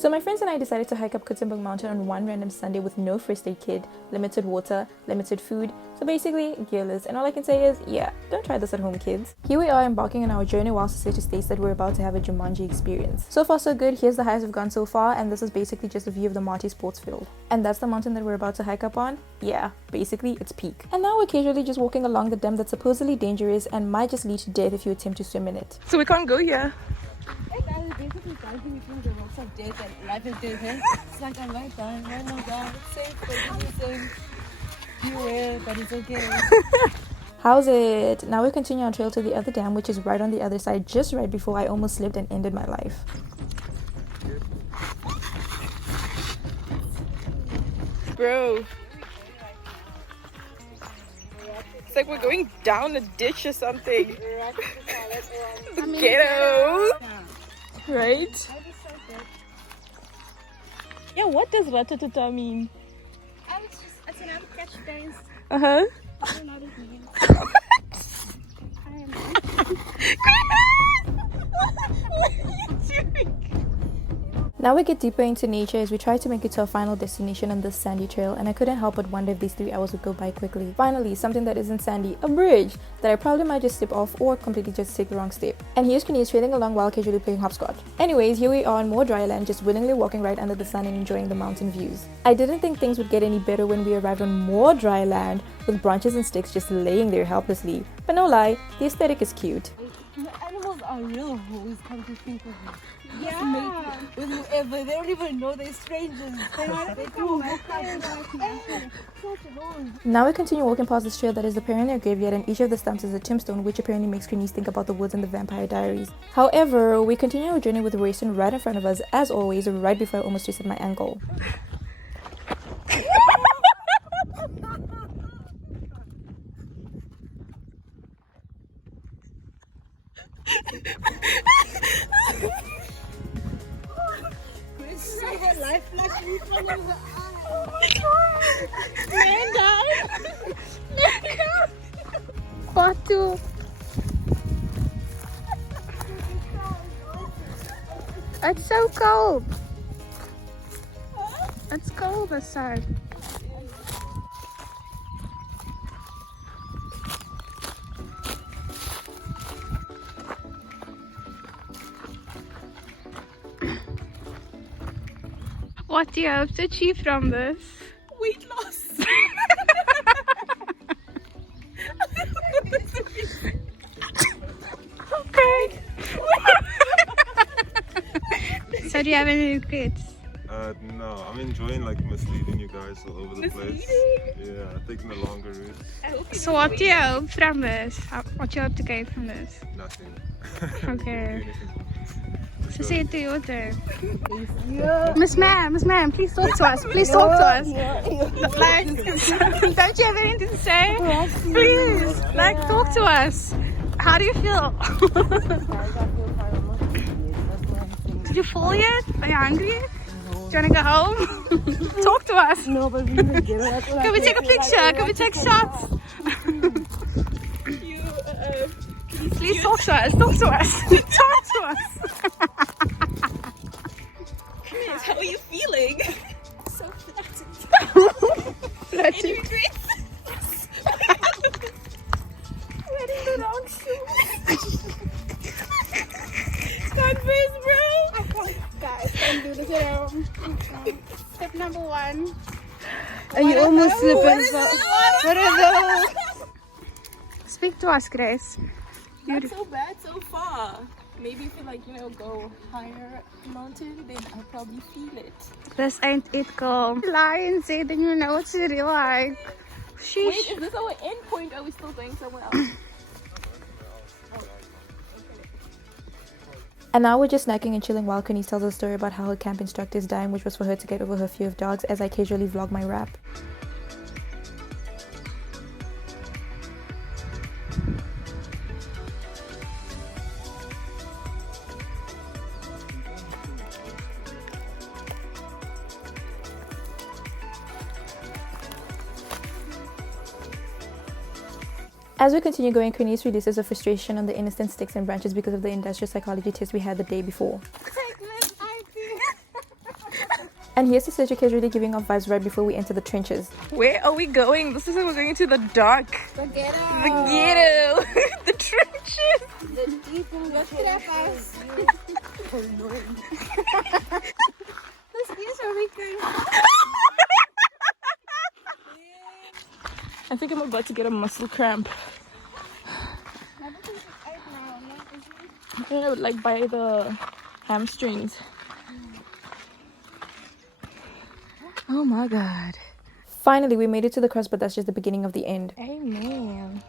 So my friends and I decided to hike up Coetzenburg Mountain on one random Sunday with no first aid kit, limited water, limited food, so basically gearless, and all I can say is, yeah, don't try this at home, kids. Here we are embarking on our journey while society states that we're about to have a Jumanji experience. So far so good, here's the highest we've gone so far, and this is basically just a view of the Marty sports field. And that's the mountain that we're about to hike up on? Yeah, basically it's peak. And now we're casually just walking along the dam that's supposedly dangerous and might just lead to death if you attempt to swim in it. So we can't go here. Basically diving between the rocks of death and life and death, eh? It's like I'm right down, right now down. It's safe, but it's the same. Beware, but it's okay. How's it? Now we continue our trail to the other dam, which is right on the other side, just right before I almost slipped and ended my life. Bro. It's like we're going down a ditch or something. The ghetto. Right? Yeah, what does ratatata mean? It's another catchphrase. Uh-huh. I don't know what it means. Now we get deeper into nature as we try to make it to our final destination on this sandy trail, and I couldn't help but wonder if these 3 hours would go by quickly. Finally, something that isn't sandy, a bridge that I probably might just slip off or completely just take the wrong step. And here's Kenise trailing along while casually playing hopscotch. Anyways, here we are on more dry land, just willingly walking right under the sun and enjoying the mountain views. I didn't think things would get any better when we arrived on more dry land with branches and sticks just laying there helplessly. But no lie, the aesthetic is cute. The animals are real hoes, come to think of it. Yeah. With whoever, they don't even know they're strangers. They do. Now we continue walking past this trail that is apparently a graveyard, and each of the stumps is a tombstone, which apparently makes Kenise think about the woods and the Vampire Diaries. However, we continue our journey with Rayson right in front of us, as always, right before I almost twisted my ankle. Life flashed me from the eye. Oh my god! Man died! Part 2. It's so cold. It's cold outside. What do you hope to achieve from this? Weight loss! Okay. So do you have any regrets? No, I'm enjoying like misleading you guys all over the place. Yeah, taking the longer route. So what do you hope from this? What do you hope to gain from this? Nothing. Okay. So say it to your turn. Miss Ma'am, please talk to us. Please talk to us. Like, don't you have anything to say? Please, like, talk to us. How do you feel? Did you fall yet? Are you hungry? Do you want to go home? Talk to us. No, but we didn't get it. Can we take a picture? Can we take shots? Please talk to us. Talk to us. Talk to us. Miss, how are you feeling? So flattered. Any regrets? Wearing the wrong shoes. Converse, bro. Guys, don't do this. Step number 1. Are you almost slipping? What are those? Speak to us, Grace. Not so bad so far. Maybe if you like, go higher mountain, then I'll probably feel it. This ain't it, girl. Lion said, then you know what's really like. Sheesh. Wait, is this our end point? Or are we still going somewhere else? And now we're just snacking and chilling while Kenise tells a story about how her camp instructor is dying, which was for her to get over her fear of dogs, as I casually vlog my rap. As we continue going, Kenise releases her frustration on the innocent sticks and branches because of the industrial psychology test we had the day before. Take this, I And here's the Cedric is really giving off vibes right before we enter the trenches. Where are we going? This is we're going into the dark. The ghetto. The ghetto. The trenches. The deep and the trenches. This is where we go. I think I'm about to get a muscle cramp. I would like by the hamstrings. Oh my god. Finally, we made it to the crust, but that's just the beginning of the end. Amen.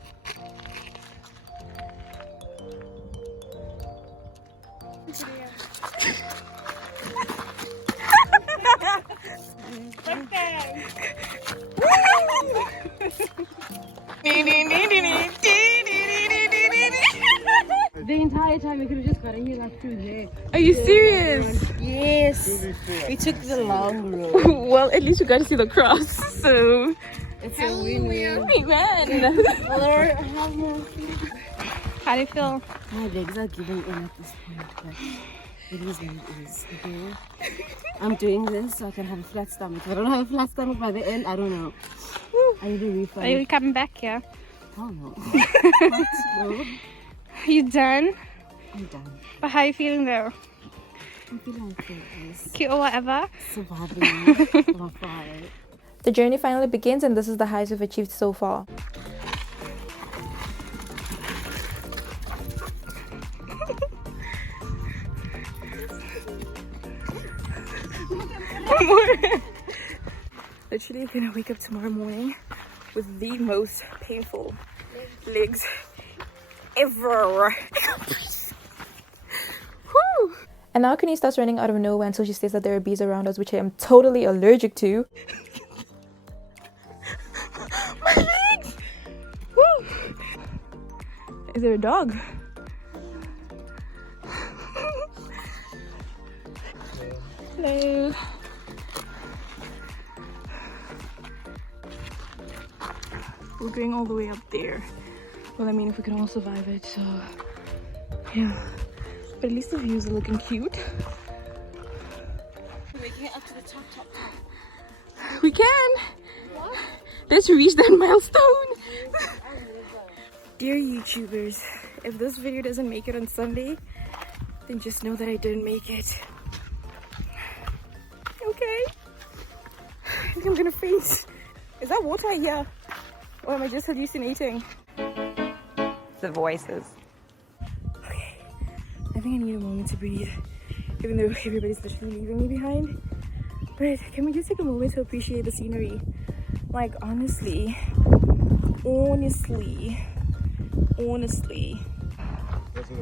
The entire time we could have just gotten here like through there. Are you serious? Yes. We took the long road. Well, at least we got to see the cross, so It's a win-win. amen. Lord, have mercy. How do you feel? My legs are giving in at this point, but it is what it is. Okay? I'm doing this so I can have a flat stomach. If I don't have a flat stomach by the end, I don't know. I need a refund. Are you coming back here? Oh no. What? No. You done? I'm done. But how are you feeling though? I'm feeling okay. Yes. Cute or whatever? Surviving. My fire. The journey finally begins, and this is the highs we've achieved so far. Literally gonna wake up tomorrow morning with the most painful legs ever. Whew. And now Kenny starts running out of nowhere until she says that there are bees around us, which I am totally allergic to. My legs! Woo. Is there a dog? Hello. We're going all the way up there. Well, I mean, if we can all survive it, so yeah. But at least the views are looking cute. We're making it up to the top. We can. What? Let's reach that milestone. Dear YouTubers, if this video doesn't make it on Sunday, then just know that I didn't make it. Okay. I think I'm gonna freeze. Is that water here? Or am I just hallucinating? The voices. Okay. I think I need a moment to breathe. Even though everybody's literally leaving me behind. But can we just take a moment to appreciate the scenery? Like, honestly. That's in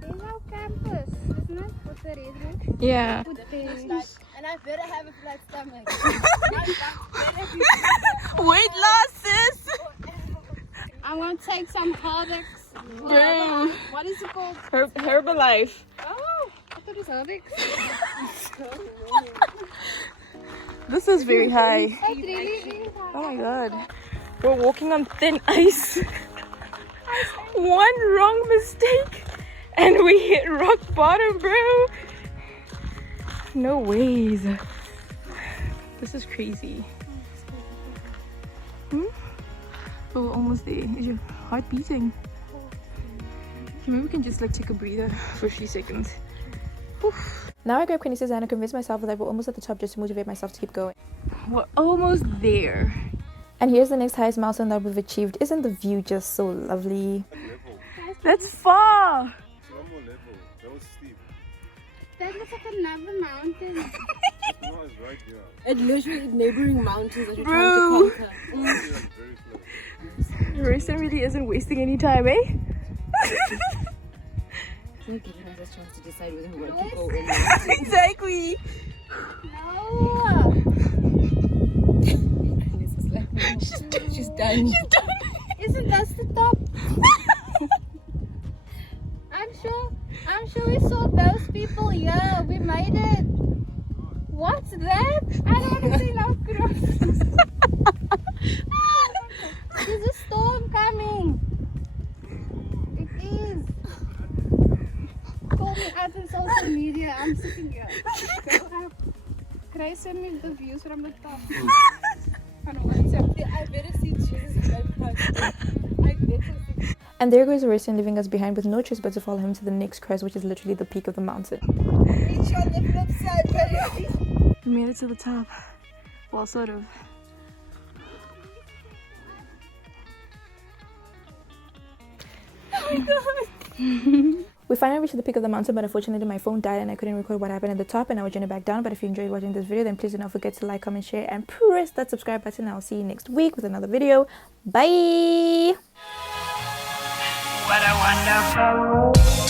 There's our campus, isn't it? What's the reason? Yeah. And I better have a flat stomach. Weight loss, sis! I'm gonna take some Herbix. Bro. What is it called? Herbalife. Oh, I thought it was Herbix. This is very high. It really is. Oh my god. We're walking on thin ice. One wrong mistake and we hit rock bottom, bro. No ways. This is crazy. But we're almost there. Is your heart beating? Maybe we can just like take a breather for a few seconds. Oof. Now I grab Quincy's hand and convince myself that we're almost at the top just to motivate myself to keep going. We're almost there. And here's the next highest milestone that we've achieved. Isn't the view just so lovely? That's far! One more level. That was steep. That looks like another mountain. No, it's right here. And literally neighboring mountains that you're Bro. trying to conquer. Yeah, it's very close. Rayson really isn't wasting any time, eh? We're giving us a chance to decide whether we want to go or not. Exactly! No. She's done. She's done! Isn't that the top? I'm sure we saw those people here. We made it. What's that? I don't want to see no cross. There's a storm coming. It is. Call me out on social media. I'm sitting here. Go up. Could I send me the views from the top? On WhatsApp. I better see Jesus like this. And there goes Orestian leaving us behind with no choice but to follow him to the next crest, which is literally the peak of the mountain. Reach on the flip side, buddy. We made it to the top. Well, sort of. We finally reached the peak of the mountain, but unfortunately my phone died and I couldn't record what happened at the top, and I was journey back down. But if you enjoyed watching this video, then please do not forget to like, comment, share, and press that subscribe button. I'll see you next week with another video. Bye! What a wonderful